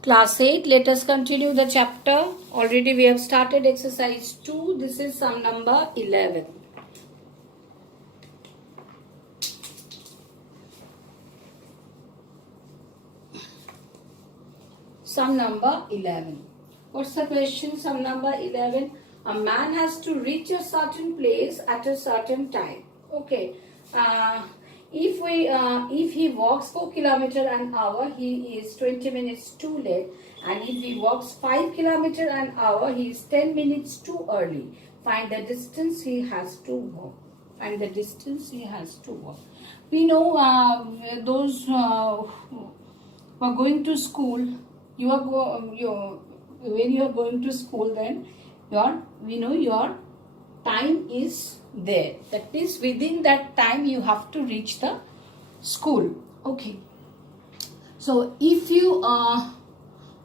Class 8, let us continue the chapter. Already we have started exercise 2. This is sum number 11. Sum number 11. What's the question? Sum number 11. A man has to reach a certain place at a certain time. Okay. If he walks 4 kilometers an hour, he is 20 minutes too late. And if he walks 5 kilometers an hour, he is 10 minutes too early. Find the distance he has to walk. Find the distance he has to walk. We know those who are going to school. When you are going to school, then your time is there. That means within that time you have to reach the school. Okay. So if you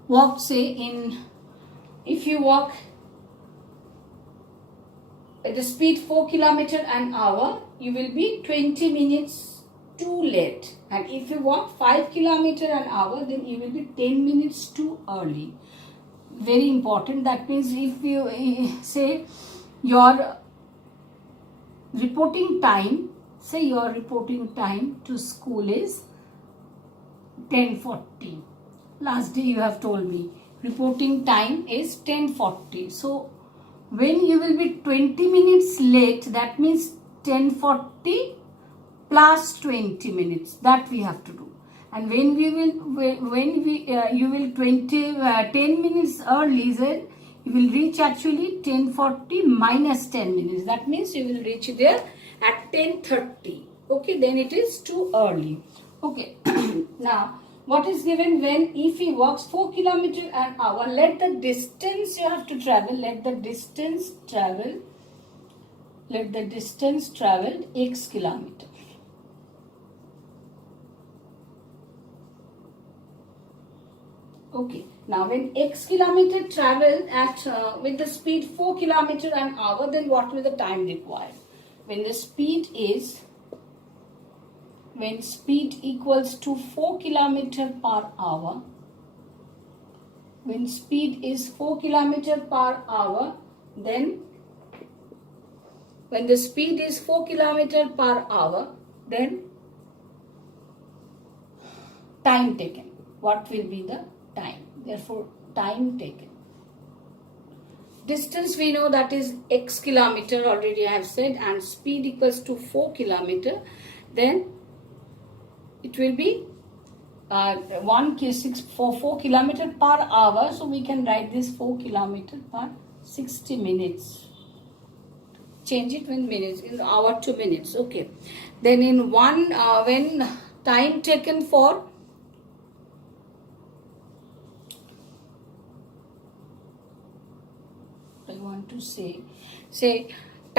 walk, if you walk at the speed 4 kilometers an hour, you will be 20 minutes too late. And if you walk 5 kilometers an hour, then you will be 10 minutes too early. Very important. That means if you say your reporting time, to school is 10:40. Last day you have told me reporting time is 10:40. So when you will be 20 minutes late, that means 10:40 plus 20 minutes. That we have to do. And when you will 10 minutes early, then you will reach actually 10:40 minus 10 minutes. That means you will reach there at 10:30. Okay, then it is too early. Okay. Now, what is given if he walks 4 kilometers an hour, let the distance you have to travel, let the distance traveled x kilometer. Okay. Now, when x kilometer traveled at with the speed 4 kilometers an hour, then what will the time required? When speed equals to 4 kilometers per hour, when speed is 4 kilometers per hour, then when the speed is 4 kilometers per hour, then time taken. What will be the time? Therefore, time taken. Distance we know that is x kilometer, already I have said, and speed equals to 4 kilometer, then it will be 4 kilometer per hour. So we can write this 4 kilometer per 60 minutes. Change it in minutes, in hour to minutes. Okay. Then in when time taken for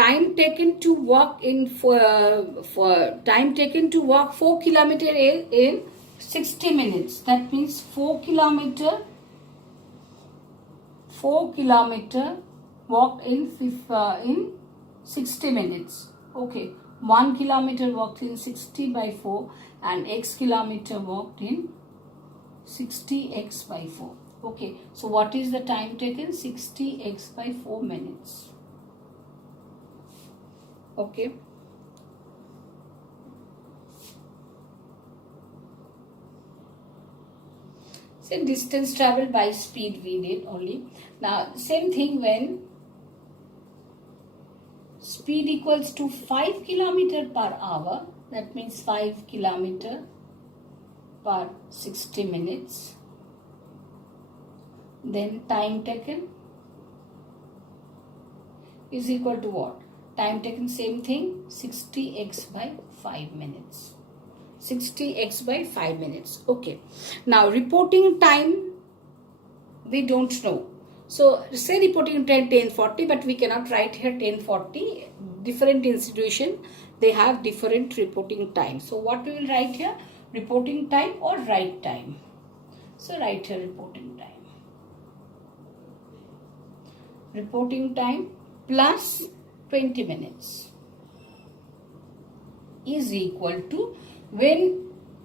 time taken to walk 4 kilometers in 60 minutes. That means 4 kilometer walked in 60 minutes. Okay, 1 kilometer walked in 60 by 4 and x kilometer walked in 60x by 4. Okay, so what is the time taken? 60x by 4 minutes. Okay. So distance traveled by speed we did only. Now same thing when speed equals to 5 kilometers per hour, that means 5 kilometers per 60 minutes. Then time taken is equal to what? Time taken, same thing, 60x by 5 minutes. 60x by 5 minutes. Okay. Now reporting time we don't know. So say reporting time 10:40, but we cannot write here 10:40. Different institution, they have different reporting time. So what we will write here? Reporting time or write time. So write here reporting time. Reporting time plus 20 minutes is equal to when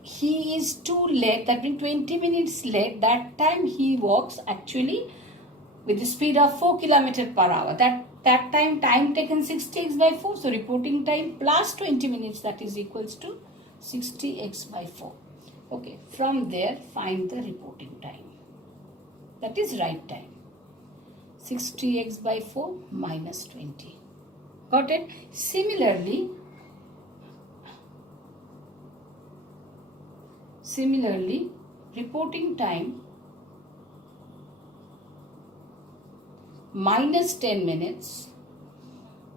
he is too late, that means 20 minutes late, that time he walks actually with the speed of 4 km per hour. That time taken 60x by 4. So reporting time plus 20 minutes, that is equals to 60x by 4. Okay, from there find the reporting time. That is right time. 60x by 4 minus 20. Got it? Similarly, reporting time minus 10 minutes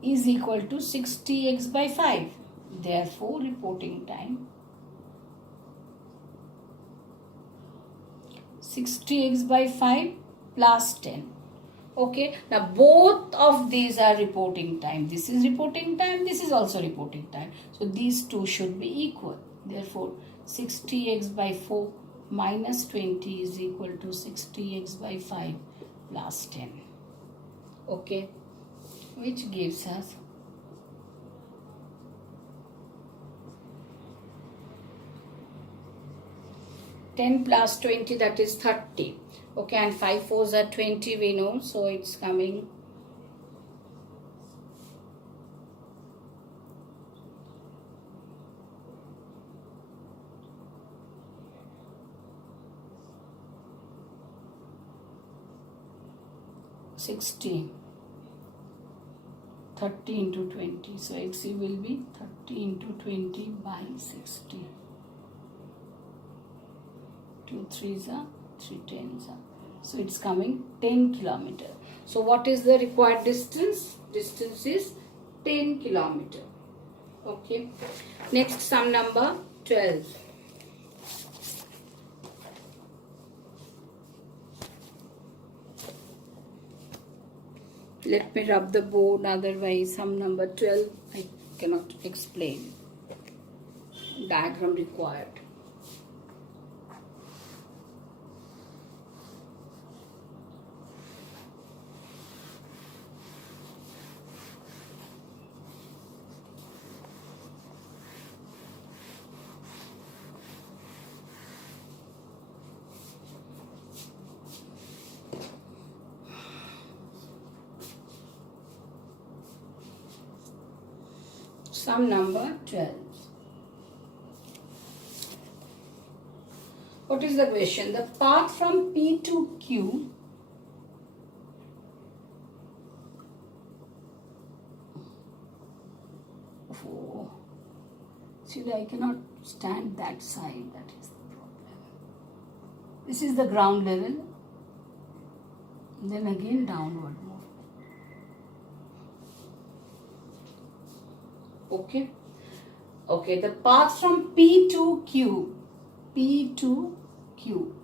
is equal to 60x by 5. Therefore, reporting time 60x by 5 plus 10. Okay, now both of these are reporting time. This is reporting time, this is also reporting time. So these two should be equal. Therefore, 60x by 4 minus 20 is equal to 60x by 5 plus 10. Okay, which gives us 10 plus 20, that is 30. Okay, and 5 fours are 20, we know, so it's coming 60. 30 into 20, so XC will be 30 into 20 by 60. 2 3s are 3 10s are. So it's coming 10 kilometer. So what is the required distance? Distance is 10 kilometer. Okay. Next, sum number 12. Let me rub the board, otherwise sum number 12 I cannot explain. Diagram required. Sum number 12. What is the question? The path from P to Q see, I cannot stand that side, that is the problem. This is the ground level, then again downward move. Okay. Okay, the path from P to Q. P to Q.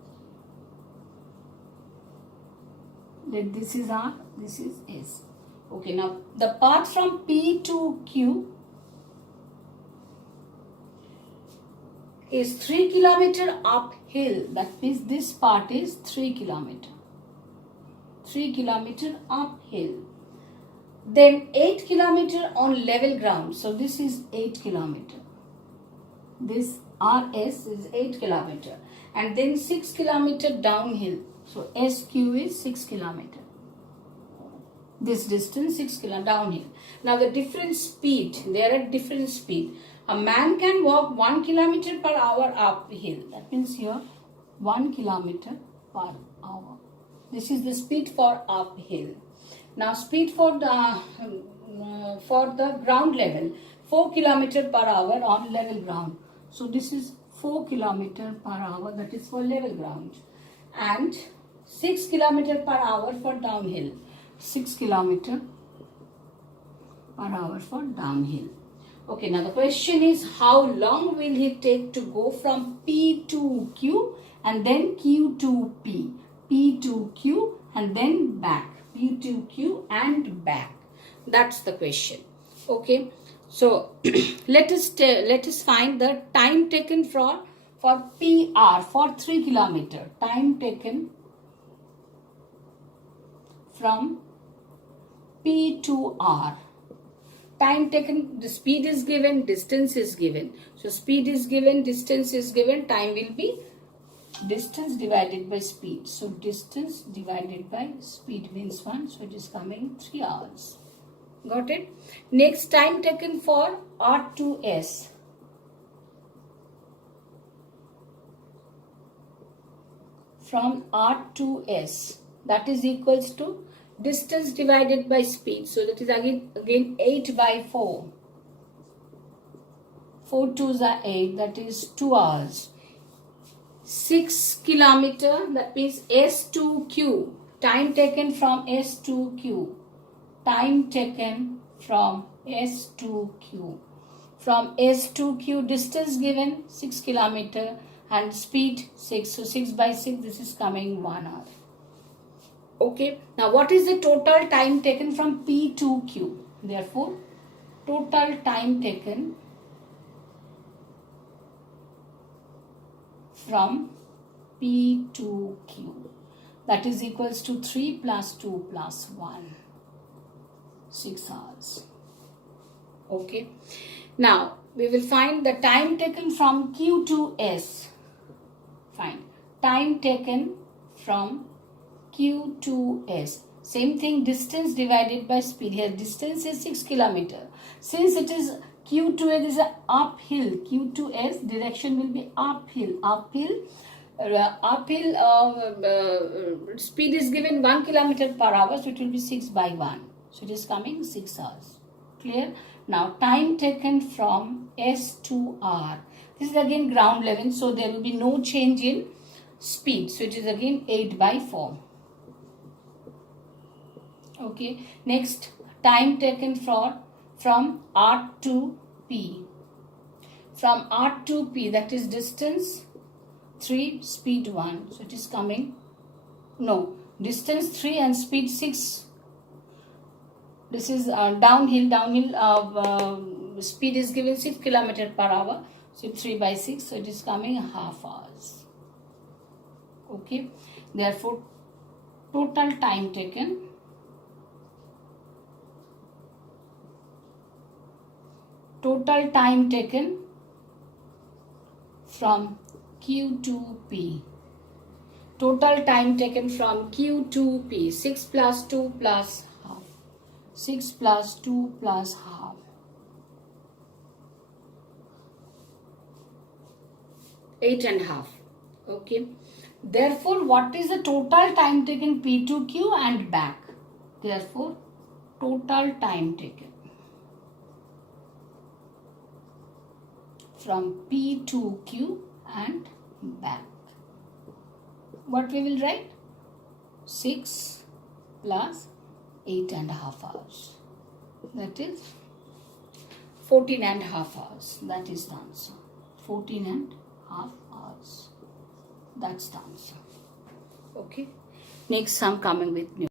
Then this is R, this is S. Okay, now the path from P to Q is 3 kilometer uphill. That means this part is 3 kilometer. 3 kilometer uphill. Then 8 kilometer on level ground. So this is 8 kilometer. This RS is 8 kilometer. And then 6 kilometer downhill. So SQ is 6 kilometer. This distance 6 kilometer downhill. Now the different speed, they are at different speed. A man can walk 1 kilometer per hour uphill. That means here 1 kilometer per hour. This is the speed for uphill. Now speed for the ground level, 4 kilometer per hour on level ground. So this is 4 kilometer per hour, that is for level ground. And 6 kilometer per hour for downhill. 6 kilometer per hour for downhill. Okay, now the question is, how long will he take to go from P to Q and then Q to P? P to Q and then back. P to Q and back. That's the question. Okay, so let us find the time taken for PR for 3 kilometer. Time taken from P to R. time taken, the speed is given, distance is given. So speed is given, distance is given, time will be distance divided by speed. So distance divided by speed means 1. So it is coming 3 hours. Got it? Next, time taken for R to S. From R to S, that is equals to distance divided by speed. So that is again 8 by 4. 4 2s are 8, that is 2 hours. 6 kilometer, that means S to Q. Time taken from S to Q. Time taken from S to Q. From S to Q, distance given 6 kilometer and speed 6. So 6 by 6, this is coming 1 hour. Okay. Now what is the total time taken from P to Q? Therefore, total time taken from P to Q, that is equals to 3 plus 2 plus 1. 6 hours. Okay. Now we will find the time taken from Q to S. Fine. Time taken from Q to S. Same thing, distance divided by speed. Here distance is 6 kilometer. Since it is Q to S is an uphill. Q to S direction will be uphill. Speed is given 1 kilometer per hour. So it will be 6 by 1. So it is coming 6 hours. Clear? Now time taken from S to R. This is again ground level. So there will be no change in speed. So it is again 8 by 4. Okay. Next, time taken from R to P. From R to P, that is distance 3, speed 1. So it is coming, no, distance 3 and speed 6. This is downhill, speed is given 6 km per hour. So 3 by 6, so it is coming half hours. Okay. Therefore, total time taken from Q to P. Total time taken from Q to P. 6 plus 2 plus half. 6 plus 2 plus half. 8 and half. Okay. Therefore, what is the total time taken P to Q and back? Therefore, total time taken from P to Q and back. What we will write? 6 plus 8 and a half hours. That is 14 and a half hours. That is the answer. 14 and a half hours. That's the answer. Okay. Next, I'm coming with new.